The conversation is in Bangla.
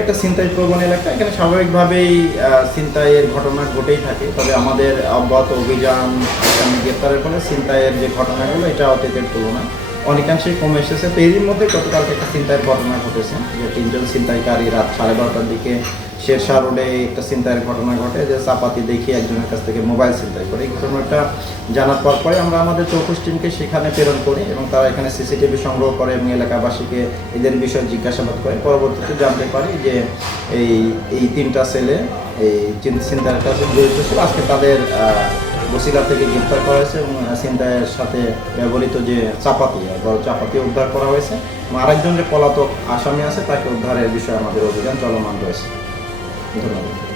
একটা ছিনতাই প্রবণ এলাকা, এখানে স্বাভাবিকভাবেই ছিনতাইয়ের ঘটনা ঘটেই থাকে। তবে আমাদের অব্যাহত অভিযান গ্রেপ্তারের ফলে ছিনতাইয়ের যে ঘটনাগুলো এটা অতীতের তুলনায় অনেকাংশেই কমে এসেছে। তো এরই মধ্যে গতকালকে একটা ছিনতাইয়ের ঘটনা ঘটেছে, যে 3 জন ছিনতাইকারী রাত 12:30টার দিকে শেরশাহ রোডে একটা ছিনতাইয়ের ঘটনা ঘটে, যে চাপাতি দেখিয়ে একজনের কাছ থেকে মোবাইল ছিনতাই করে। এই ঘটনাটা জানার পরে আমরা আমাদের চৌকুশ টিমকে সেখানে প্রেরণ করি এবং তারা এখানে সিসিটিভি সংগ্রহ করে এবং এলাকাবাসীকে এদের বিষয়ে জিজ্ঞাসাবাদ করে। পরবর্তীতে জানতে পারি যে এই 3টা ছেলে এই ছিনতাইয়ের কাছে জড়িত ছিল। আজকে তাদের বসিলা থেকে গ্রেপ্তার করা হয়েছে এবং ছিনতাইয়ের সাথে ব্যবহৃত যে চাপাতি উদ্ধার করা হয়েছে। আরেকজন যে পলাতক আসামি আছে তাকে উদ্ধারের বিষয়ে আমাদের অভিযান চলমান রয়েছে। ধন্যবাদ।